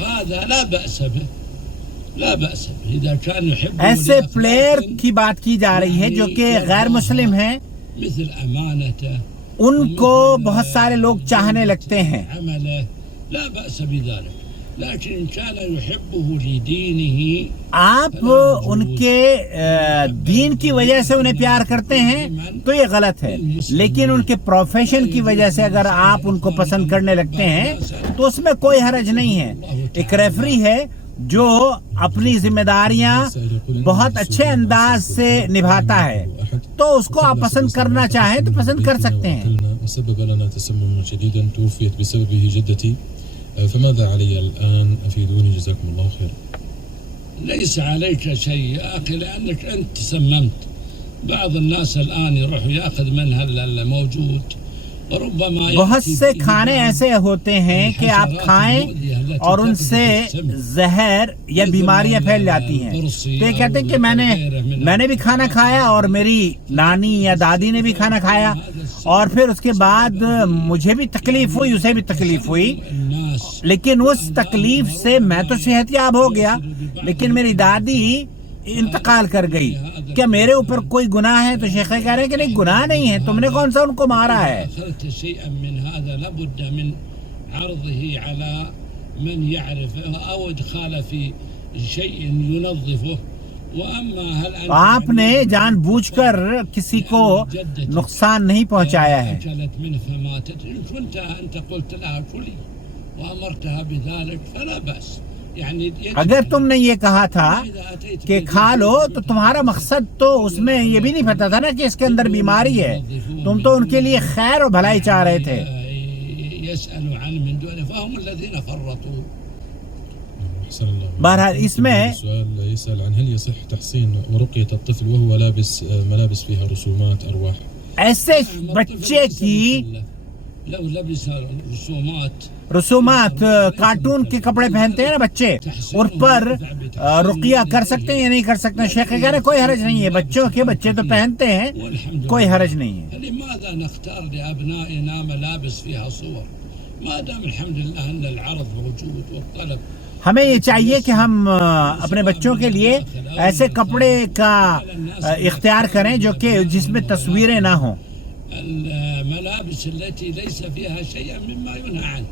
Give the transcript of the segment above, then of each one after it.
فهذا لا بأس به إذا كان يحب. ایسے پلیئر کی بات کی جا رہی ہے جو کہ غیر مسلم ہیں، مثل امانته ان کو بہت سارے لوگ چاہنے لگتے ہیں، عمله لا بأس بذلك، لكن إن كان يحبه لدينه آپ ان کے دین کی وجہ سے انہیں پیار کرتے ہیں تو یہ غلط ہے، لیکن ان کے پروفیشن کی وجہ سے اگر آپ ان کو پسند کرنے لگتے ہیں تو اس میں کوئی حرج نہیں ہے۔ ایک ریفری ہے جو اپنی ذمہ داریاں بہت اچھے انداز سے نبھاتا ہے، تو اس کو آپ پسند کرنا چاہیں تو پسند کر سکتے ہیں۔ سبب لنا تسمما شديدا توفيت بسببه جدتي، فماذا علي الآن؟ أفيدوني جزاكم الله خير. ليس عليك شيء يا أخي، لأنك أنت تسممت. بعض الناس الآن يروح يأخذ منها الموجود، وربما بہت سے کھانے ایسے ہوتے ہیں کہ آپ کھائیں اور ان سے زہر یا بیماریاں پھیل جاتی ہیں، تو یہ کہتے ہیں کہ میں نے بھی کھانا کھایا اور میری نانی یا دادی نے بھی کھانا کھایا اور پھر اس کے بعد مجھے بھی تکلیف ہوئی، اسے بھی تکلیف ہوئی، لیکن اس تکلیف سے میں تو صحت یاب ہو گیا لیکن میری دادی انتقال کر گئی، کیا میرے اوپر کوئی گناہ ہے؟ تو شیخ کہہ رہے ہیں کہ نہیں، گناہ نہیں ہے، تم نے کون سا ان کو مارا ہے۔ من هذا لابد من عرضه على من يعرفه أو إدخال في شيء ينظفه. وأما هل آپ نے جان بوجھ کر کسی کو نقصان نہیں پہنچایا ہے۔ أكلت منه فماتت، إن كنت أنت قلت لها كلي وأمرتها بذلك فلا بأس. اگر تم نے یہ کہا تھا کہ کھا لو تو تمہارا مقصد تو اس میں یہ بھی نہیں پتا تھا نا کہ اس کے اندر بیماری ہے، تم تو ان کے لیے خیر اور بھلائی چاہ رہے تھے۔ بہرحال اس میں يسأل عن هل يصح تحسين ورقية الطفل وهو لابس ملابس فيها رسومات أرواح. ایسے بچے کی لو لبس رسومات، کارٹون کے کپڑے پہنتے ہیں نا بچے، ان پر رقیہ کر سکتے ہیں یا نہیں کر سکتے؟ شیخ کہہ رہے ہیں کوئی حرج نہیں ہے، بچے تو پہنتے ہیں، کوئی حرج نہیں ہے۔ لماذا نختار لأبنائنا ملابس فيها صور ما دام الحمد لله أن العرض موجود والطلب؟ ہمیں یہ چاہیے کہ ہم اپنے بچوں کے لیے ایسے کپڑے کا اختیار کریں جو کہ جس میں تصویریں نہ ہوں۔ الملابس التي ليس فيها شيئا مما ينهى عنه.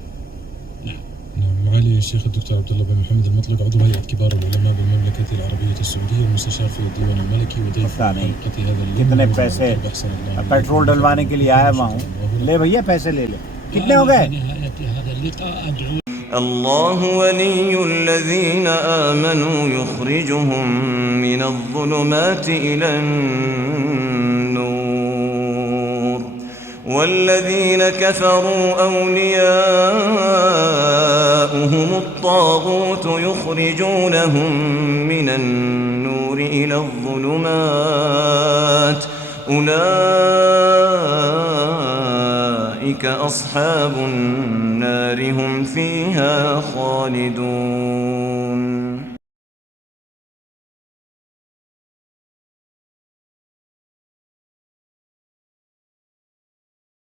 معالي الشيخ الدكتور عبد الله بن محمد المطلق، عضو هيئة كبار العلماء بالمملكة العربية السعودية، المستشار في الديوان الملكي، وضيف حلقة هذا اليوم. کتنے پیسے پیٹرول ڈلوانے کے لیے آیا ہوا ہوں، لے بھیا پیسے لے لے، کتنے ہو گئے؟ الله ولي الذين آمنوا يخرجهم من الظلمات إلى النور، والذين كفروا أولياؤهم الطاغوت يخرجونهم من النور إلى الظلمات، أولئك أصحاب النار هم فيها خالدون.